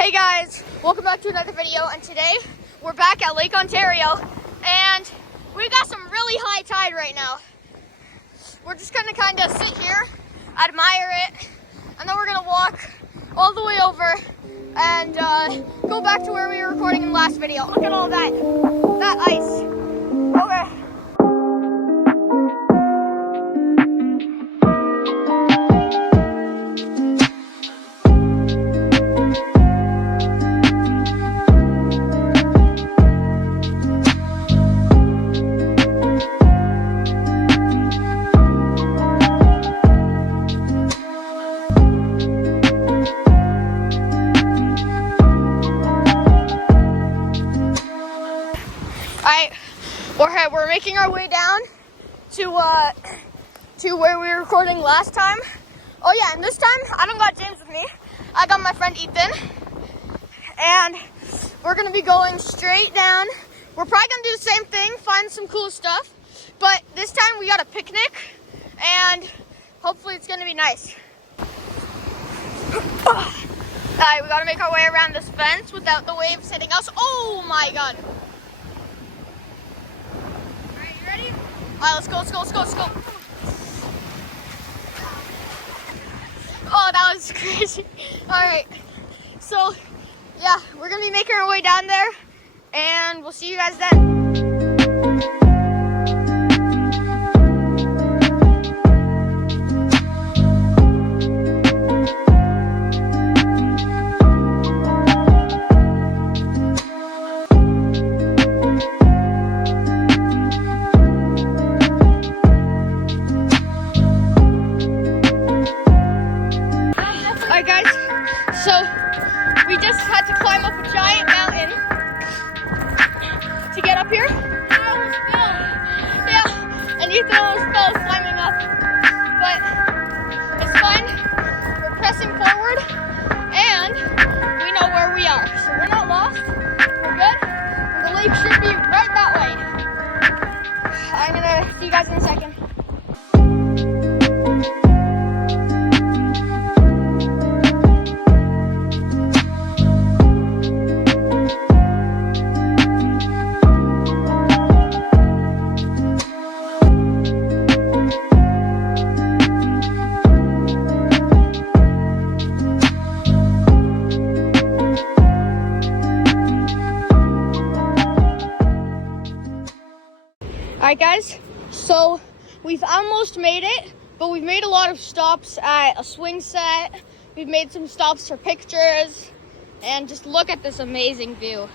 Hey guys, welcome back to another video, and today we're back at Lake Ontario and we got some really high tide right now. We're just gonna kind of sit here, admire it, and then we're gonna walk all the way over and go back to where we were recording in the last video. Look at all that ice. Okay. We're making our way down to where we were recording last time. Oh yeah, and this time I don't got James with me. I got my friend Ethan, and we're gonna be going straight down. We're probably gonna do the same thing, find some cool stuff, but this time we got a picnic, and hopefully it's gonna be nice. Alright, we gotta make our way around this fence without the waves hitting us. Oh my god. Alright, let's go. Oh, that was crazy. Alright, so yeah, we're gonna be making our way down there, and we'll see you guys then. Ethan almost fell climbing up, but it's fine. We're pressing forward, and we know where we are, so we're not lost. We're good, and the lake should be right that way. I'm gonna see you guys in a second. Alright guys, so we've almost made it, but we've made a lot of stops at a swing set. We've made some stops for pictures, and just look at this amazing view.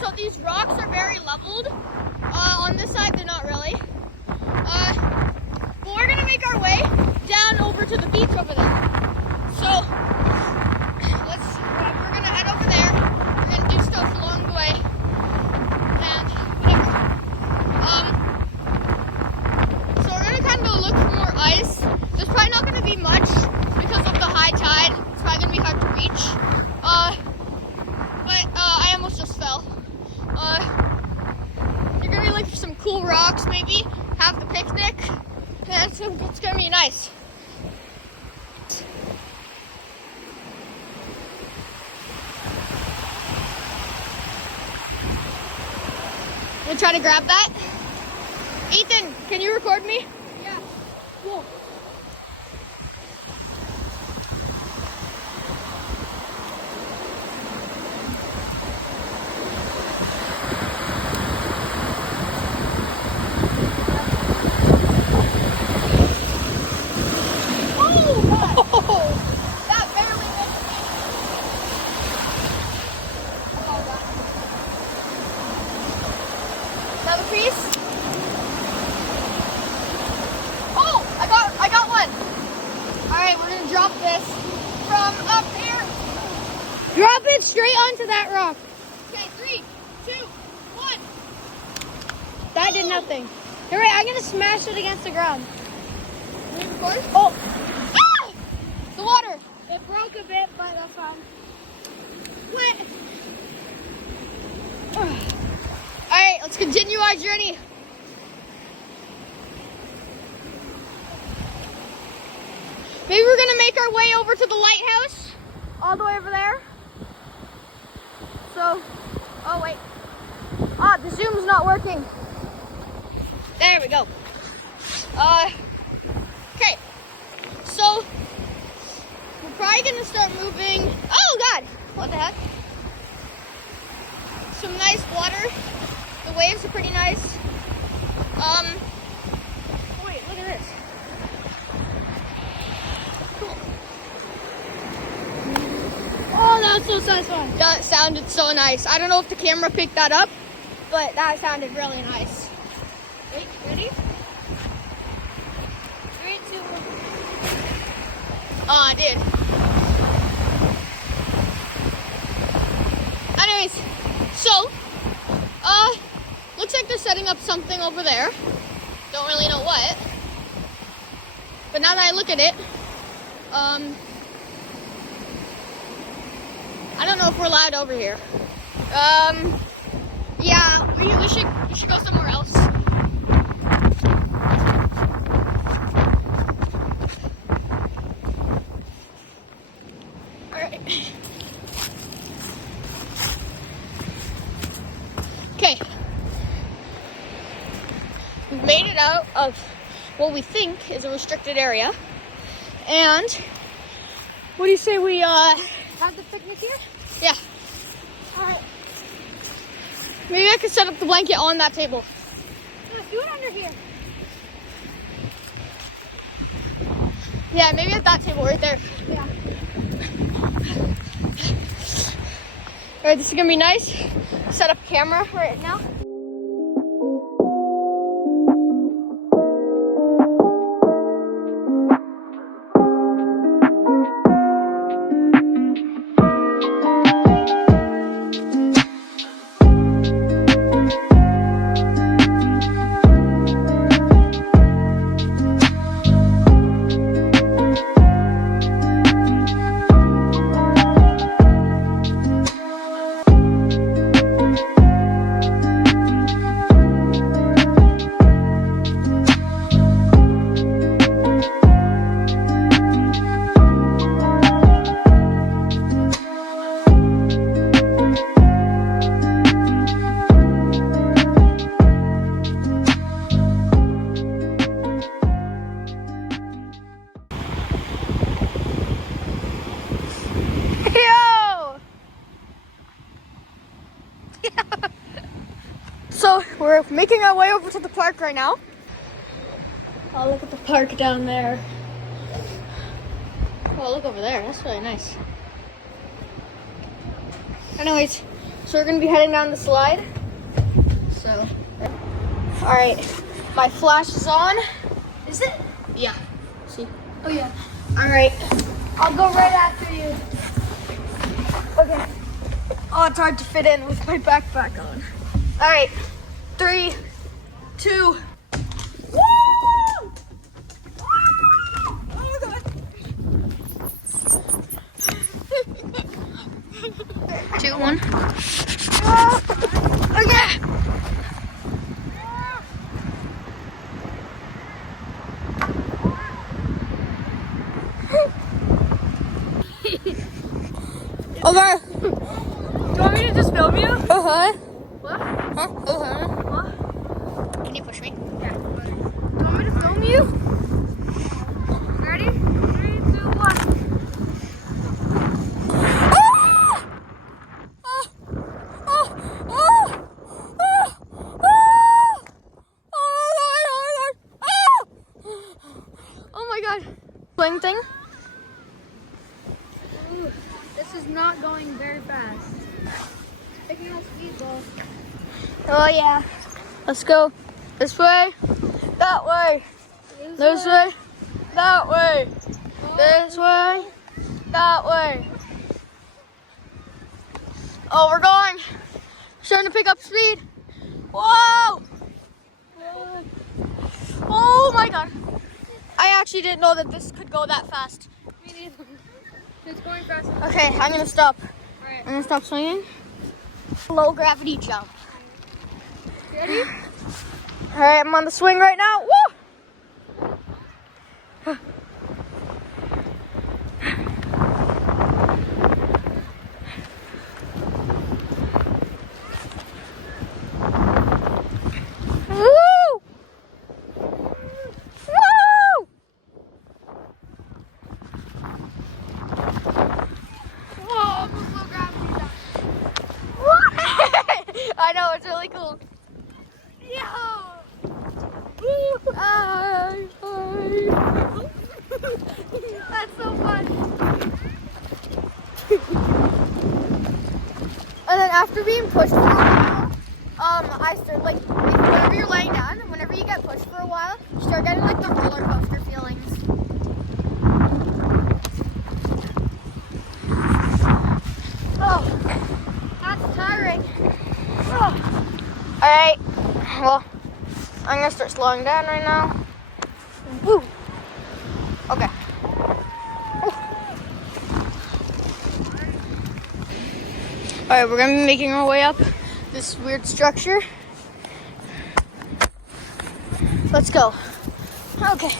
So these rocks are very leveled. On this side, they're not really. But we're gonna make our way down over to the beach over there. So we're gonna head over there. We're gonna do stuff along the way and whatever. So we're gonna kind of look for more ice. There's probably not gonna be much because of the high tide. It's probably gonna be hard to reach. But I almost just fell. You're gonna be looking for some cool rocks, maybe have the picnic, and it's gonna be nice. I'm gonna try to grab that. Ethan, can you record me? Yeah. Cool. Oh Oh, that barely missed me. Oh, God. Another piece. Oh, I got one. All right, we're gonna drop this from up here. Drop it straight onto that rock. Okay, 3, 2, 1. That did nothing. All right, I'm gonna smash it against the ground. Oh, ah! The water. It broke a bit, but that's fine. Wet. All right, let's continue our journey. Maybe we're gonna make our way over to the lighthouse, all the way over there. So, oh wait. Ah, the zoom's not working. There we go. Okay. So, we're probably gonna start moving. Oh God, what the heck? Some nice water. The waves are pretty nice. Wait, look at this. Cool. Oh, that was so satisfying. That sounded so nice. I don't know if the camera picked that up, but that sounded really nice. Wait, ready? 3, 2, 1. Oh, I did. Anyways, so, looks like they're setting up something over there. Don't really know what. But now that I look at it, I don't know if we're allowed over here. Yeah, we should go somewhere else. All right. Okay. We've made it out of what we think is a restricted area. And what do you say we Have the picnic here? yeah. All right. Maybe I could set up the blanket on that table. No, do it under here. Yeah, maybe at that table right there. Yeah. All right, this is gonna be nice. Set up camera right now. Yo! So we're making our way over to the park right now. Oh, look at the park down there. Oh, look over there. That's really nice. Anyways, so we're gonna be heading down the slide. So, all right, my flash is on. Is it? Yeah. See? Oh, yeah. All right. I'll go right after you. Okay. Oh, it's hard to fit in with my backpack on. All right. 3, 2. Woo! Oh God. 2, 1. Okay. Okay. Do you want me to just film you? Uh-huh. What? Huh? Uh-huh. What? Can you push me? Yeah. Do you want me to film you? Ready? 3, 2, 1. Oh my God. Playing thing? Ooh, this is not going very fast. Taking off speed though. Oh yeah. Let's go. This way. That way. This way. That way. This way. That way. Oh, we're going. Starting to pick up speed. Whoa! Oh my god. I actually didn't know that this could go that fast. Me neither. It's going fast. Okay, I'm gonna stop. Alright. I'm gonna stop swinging. Low gravity jump. Ready? Alright, I'm on the swing right now. Woo! Woo! Woo! Whoa, almost low gravity down. I know, it's really cool. Yo! That's so fun. And then after being pushed for a while, I start like whenever you're laying down, whenever you get pushed for a while, you start getting like the roller coaster feelings. Oh, that's tiring. Oh. All right, well, I'm gonna start slowing down right now. Woo. Okay. All right, we're gonna be making our way up this weird structure. Let's go. Okay.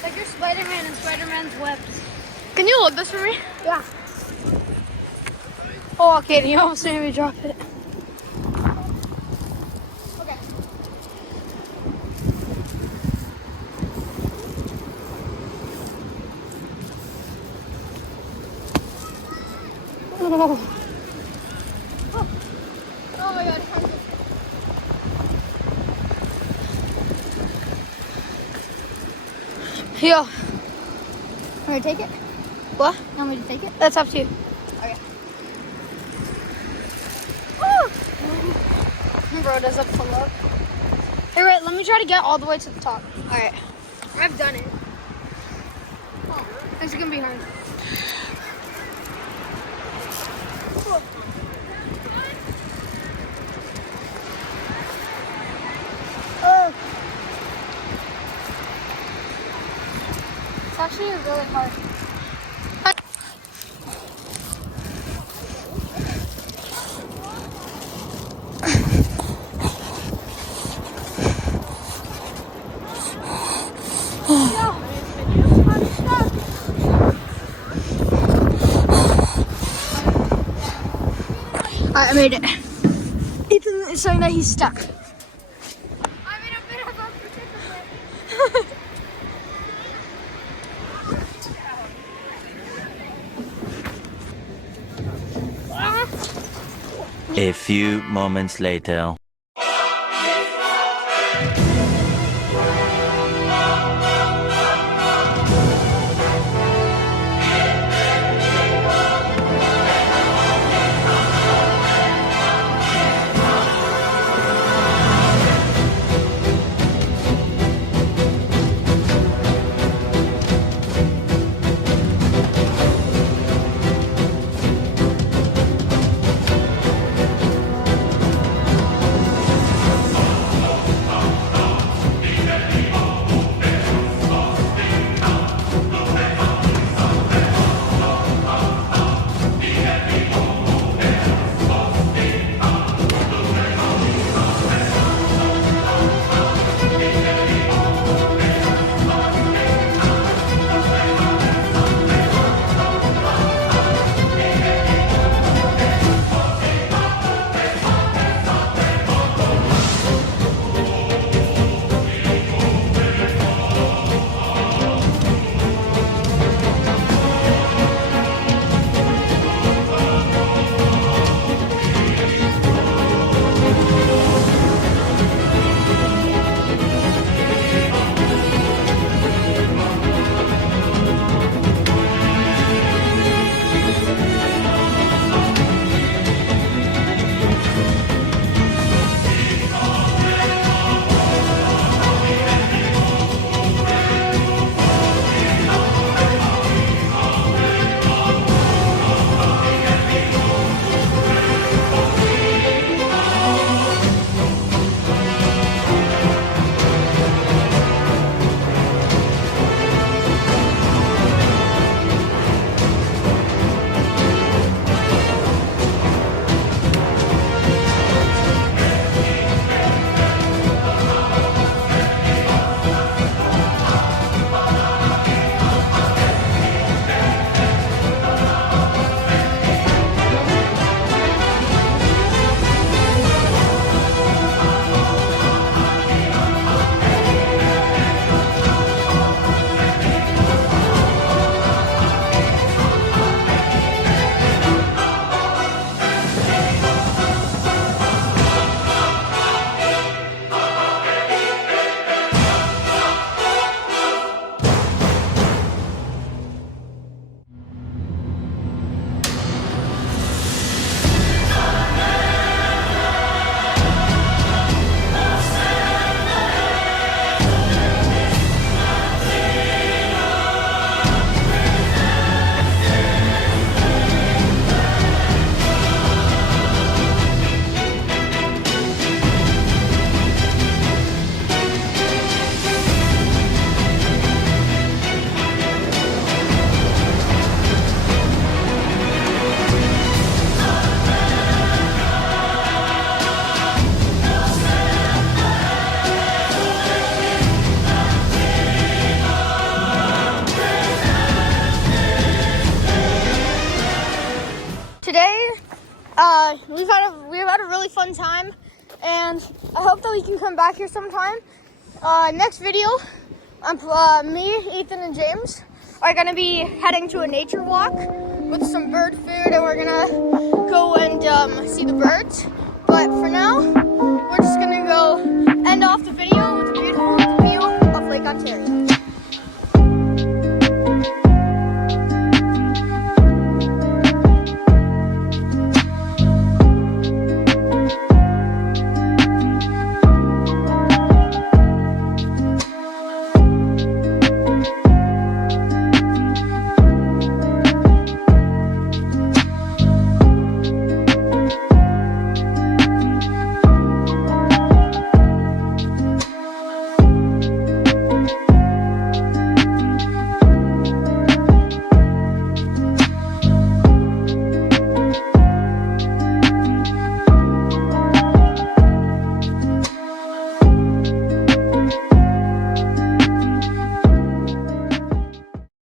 Like you're Spider-Man in Spider-Man's webs. Can you load this for me? Yeah. Oh, okay, you almost made me drop it. Okay. Oh, Oh my god. yeah. Want me to take it? What? You want me to take it? That's up to you. Okay. Bro, does it pull up? Hey, wait, let me try to get all the way to the top. All right. I've done it. Oh, this is gonna be hard. Oh. It's actually really hard. Alright, I made it. Ethan is saying that he's stuck. I'm in a bit of a predicament. A few moments later. and I hope that we can come back here sometime. Next video, me, Ethan, and James are gonna be heading to a nature walk with some bird food, and we're gonna go and see the birds. But for now,